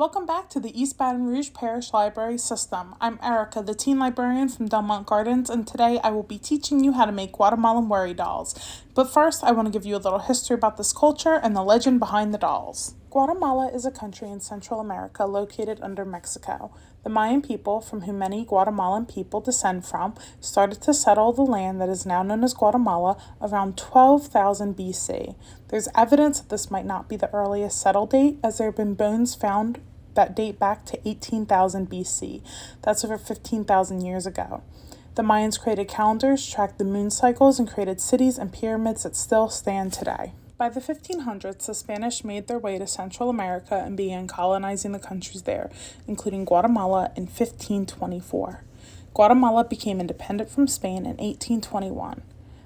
Welcome back to the East Baton Rouge Parish Library System. I'm Erica, the teen librarian from Delmont Gardens, and today I will be teaching you how to make Guatemalan Worry Dolls. But first, I want to give you a little history about this culture and the legend behind the dolls. Guatemala is a country in Central America located under Mexico. The Mayan people, from whom many Guatemalan people descend from, started to settle the land that is now known as Guatemala around 12,000 BC. There's evidence that this might not be the earliest settle date, as there have been bones found that date back to 18,000 BC. That's over 15,000 years ago. The Mayans created calendars, tracked the moon cycles, and created cities and pyramids that still stand today. By the 1500s, the Spanish made their way to Central America and began colonizing the countries there, including Guatemala in 1524. Guatemala became independent from Spain in 1821.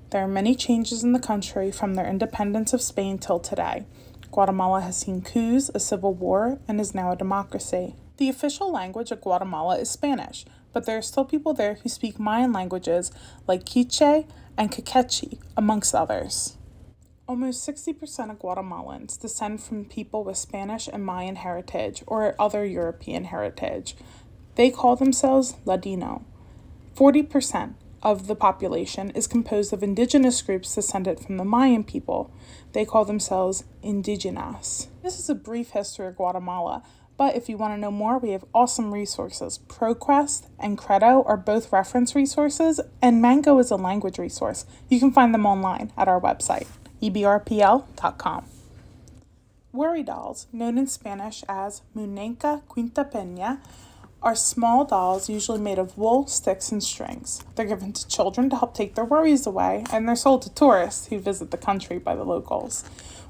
There are many changes in the country from their independence of Spain till today. Guatemala has seen coups, a civil war, and is now a democracy. The official language of Guatemala is Spanish, but there are still people there who speak Mayan languages like Quiche and Quechechi, amongst others. Almost 60% of Guatemalans descend from people with Spanish and Mayan heritage or other European heritage. They call themselves Ladino. 40% of the population is composed of indigenous groups descended from the Mayan people. They call themselves indigenas. This is a brief history of Guatemala, but if you want to know more, we have awesome resources. ProQuest and Credo are both reference resources, and Mango is a language resource. You can find them online at our website, ebrpl.com. Worry dolls, known in Spanish as muñeca quintapeña, are small dolls usually made of wool, sticks, and strings. They're given to children to help take their worries away, and they're sold to tourists who visit the country by the locals.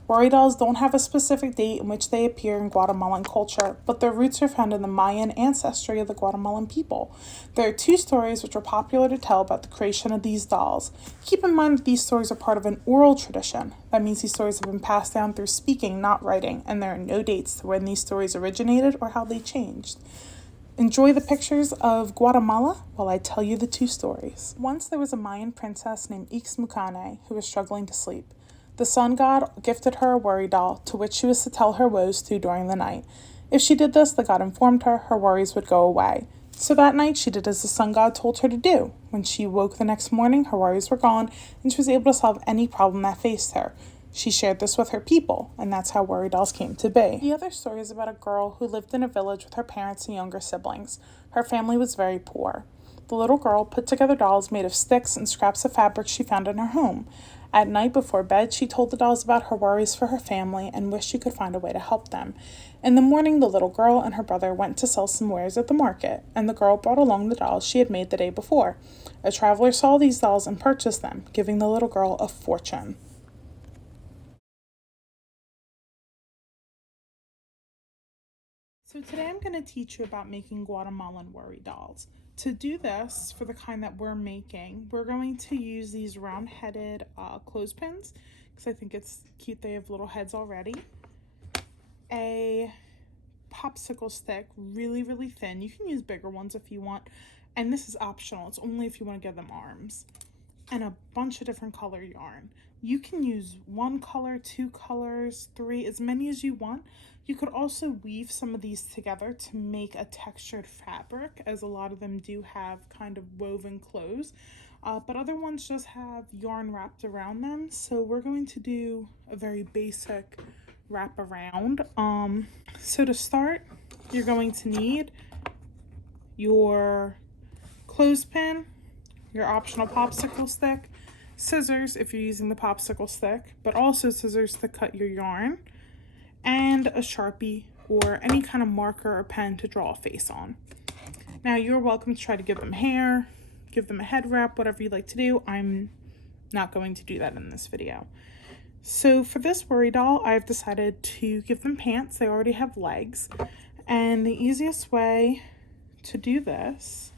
Worry dolls don't have a specific date in which they appear in Guatemalan culture, but their roots are found in the Mayan ancestry of the Guatemalan people. There are two stories which are popular to tell about the creation of these dolls. Keep in mind that these stories are part of an oral tradition. That means these stories have been passed down through speaking, not writing, and there are no dates to when these stories originated or how they changed. Enjoy the pictures of Guatemala while I tell you the two stories. Once there was a Mayan princess named Ixmucane who was struggling to sleep. The sun god gifted her a worry doll to which she was to tell her woes to during the night. If she did this, the god informed her worries would go away. So that night she did as the sun god told her to do. When she woke the next morning, her worries were gone and she was able to solve any problem that faced her. She shared this with her people, and that's how worry dolls came to be. The other story is about a girl who lived in a village with her parents and younger siblings. Her family was very poor. The little girl put together dolls made of sticks and scraps of fabric she found in her home. At night before bed, she told the dolls about her worries for her family and wished she could find a way to help them. In the morning, the little girl and her brother went to sell some wares at the market, and the girl brought along the dolls she had made the day before. A traveler saw these dolls and purchased them, giving the little girl a fortune. So today I'm going to teach you about making Guatemalan Worry Dolls. To do this, for the kind that we're making, we're going to use these round-headed clothespins, because I think it's cute they have little heads already. A popsicle stick, really, really thin. You can use bigger ones if you want, and this is optional. It's only if you want to give them arms. And a bunch of different color yarn. You can use one color, two colors, three, as many as you want. You could also weave some of these together to make a textured fabric, as a lot of them do have kind of woven clothes, but other ones just have yarn wrapped around them. So we're going to do a very basic wrap around. So to start, you're going to need your clothespin, your optional popsicle stick, scissors if you're using the popsicle stick, but also scissors to cut your yarn, and a Sharpie or any kind of marker or pen to draw a face on. Now you're welcome to try to give them hair, give them a head wrap, whatever you like to do. I'm not going to do that in this video. So for this worry doll, I've decided to give them pants. They already have legs. And the easiest way to do this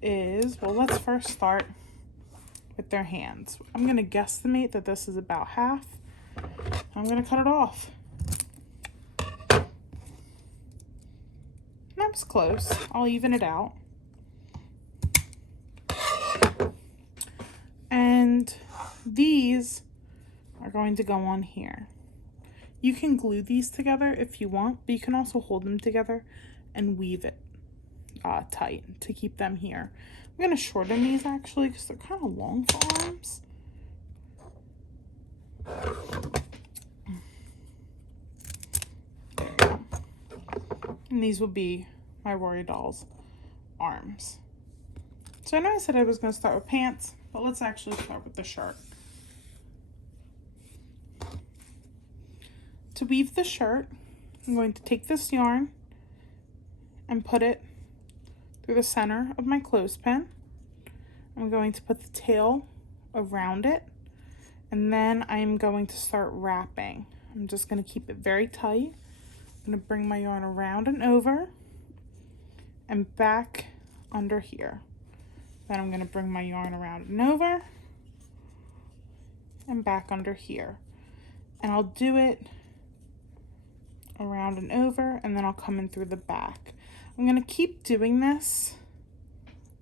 is, well, let's first start with their hands. I'm going to guesstimate that this is about half. I'm going to cut it off. That was close. I'll even it out. And these are going to go on here. You can glue these together if you want, but you can also hold them together and weave it tight to keep them here. I'm going to shorten these actually because they're kind of long for arms. And these will be my Worry Dolls arms. So I know I said I was going to start with pants, but let's actually start with the shirt. To weave the shirt, I'm going to take this yarn and put it through the center of my clothespin. I'm going to put the tail around it, and then I'm going to start wrapping. I'm just going to keep it very tight. I'm going to bring my yarn around and over and back under here. Then I'm going to bring my yarn around and over and back under here. And I'll do it around and over, and then I'll come in through the back. I'm going to keep doing this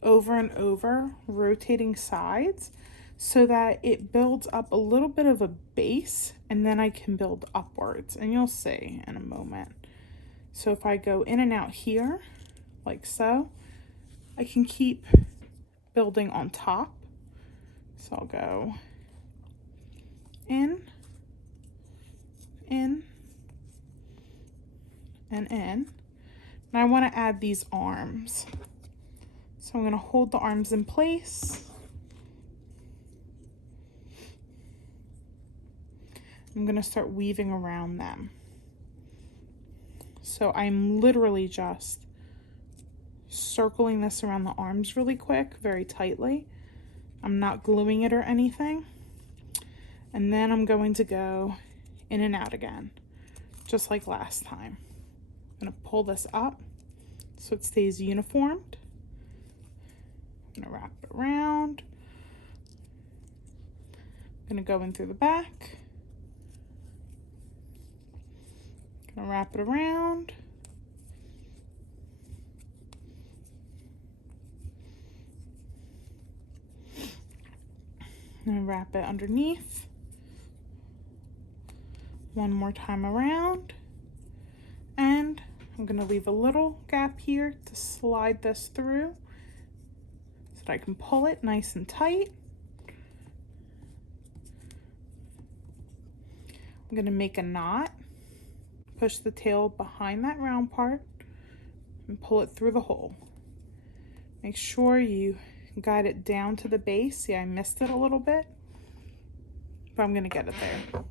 over and over, rotating sides, so that it builds up a little bit of a base, and then I can build upwards, and you'll see in a moment. So if I go in and out here, like so, I can keep building on top. So I'll go in, and in. And I want to add these arms. So I'm going to hold the arms in place. I'm going to start weaving around them. So I'm literally just circling this around the arms really quick, very tightly. I'm not gluing it or anything. And then I'm going to go in and out again, just like last time. I'm going to pull this up so it stays uniformed. I'm going to wrap it around. I'm going to go in through the back. Going to wrap it around. I'm going to wrap it underneath. One more time around. And I'm going to leave a little gap here to slide this through so that I can pull it nice and tight. I'm going to make a knot, push the tail behind that round part, and pull it through the hole. Make sure you guide it down to the base. See, I missed it a little bit, but I'm going to get it there.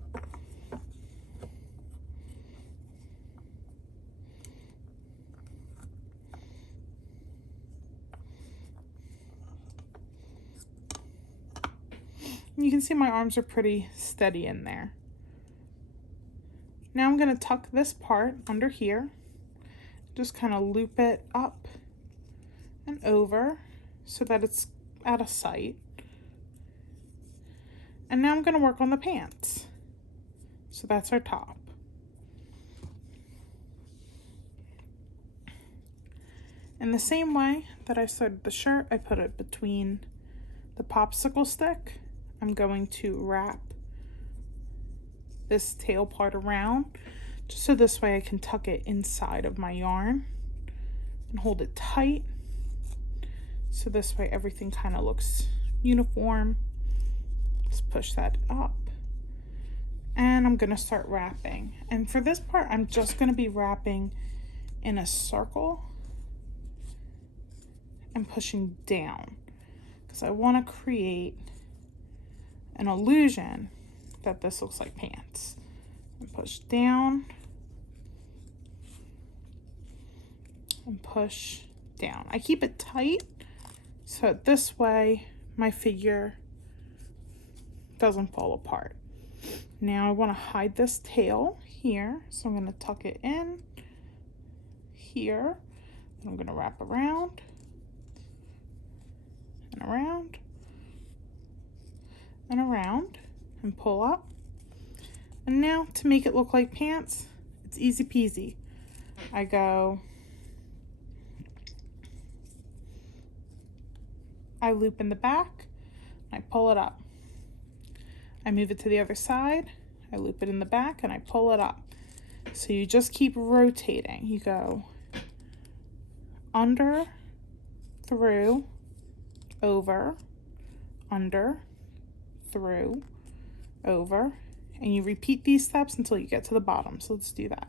You can see my arms are pretty steady in there. Now I'm going to tuck this part under here, just kind of loop it up and over so that it's out of sight. And now I'm going to work on the pants. So that's our top. In the same way that I started the shirt, I put it between the popsicle stick. I'm going to wrap this tail part around, just so this way I can tuck it inside of my yarn and hold it tight. So this way everything kind of looks uniform. Let's push that up. And I'm going to start wrapping. And for this part, I'm just going to be wrapping in a circle and pushing down, because I want to create an illusion that this looks like pants. And push down and push down. I keep it tight so this way my figure doesn't fall apart. Now I want to hide this tail here, so I'm going to tuck it in here. I'm going to wrap around and around and around and pull up. And now to make it look like pants, it's easy peasy. I loop in the back, I pull it up. I move it to the other side, I loop it in the back, and I pull it up. So you just keep rotating. You go under, through, over, under, through, over, and you repeat these steps until you get to the bottom. So let's do that.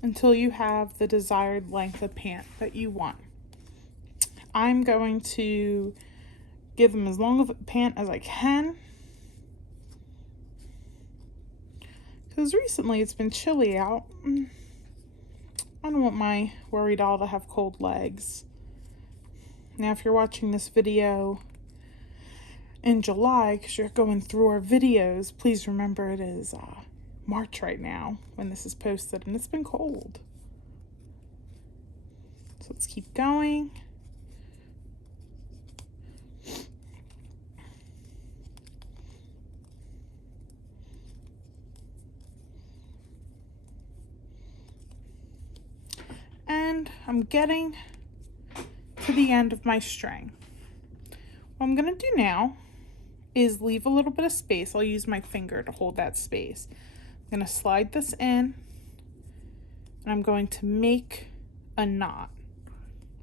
Until you have the desired length of pant that you want. I'm going to give them as long of a pant as I can, because recently it's been chilly out. I don't want my worry doll to have cold legs. Now, if you're watching this video in July, because you're going through our videos, please remember it is March right now when this is posted, and it's been cold. So let's keep going. And I'm getting to the end of my string. What I'm gonna do now is leave a little bit of space. I'll use my finger to hold that space. I'm gonna slide this in, and I'm going to make a knot.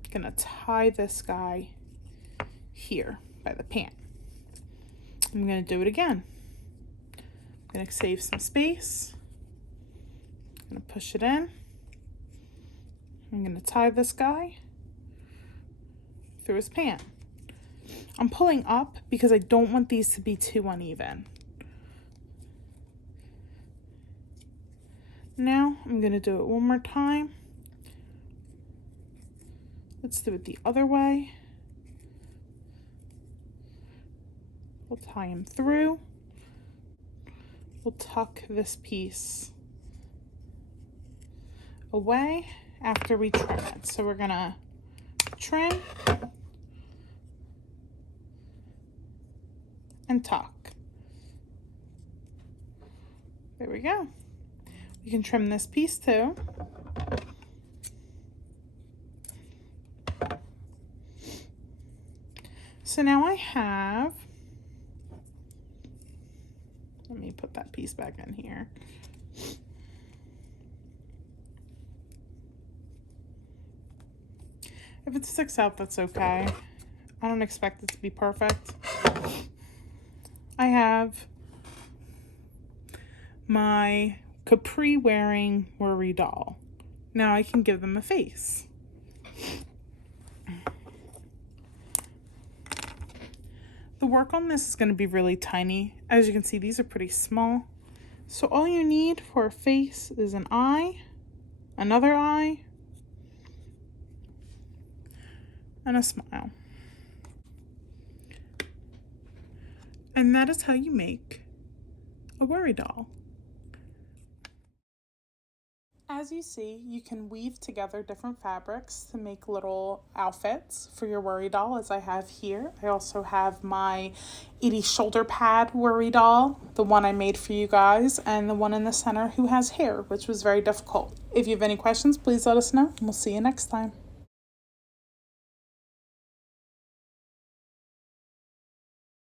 I'm gonna tie this guy here by the pant. I'm gonna do it again. I'm gonna save some space. I'm gonna push it in. I'm gonna tie this guy through his pant. I'm pulling up because I don't want these to be too uneven. Now I'm gonna do it one more time. Let's do it the other way. We'll tie him through. We'll tuck this piece away after we trim it. So we're gonna trim and tuck. There we go. You can trim this piece too. So now I have, let me put that piece back in here. If it sticks out, that's okay. I don't expect it to be perfect. I have my capri wearing worry doll. Now I can give them a face. The work on this is going to be really tiny. As you can see, these are pretty small. So all you need for a face is an eye, another eye, and a smile. And that is how you make a worry doll. As you see, you can weave together different fabrics to make little outfits for your worry doll, as I have here. I also have my 80 shoulder pad worry doll, the one I made for you guys, and the one in the center who has hair, which was very difficult. If you have any questions, please let us know, and we'll see you next time.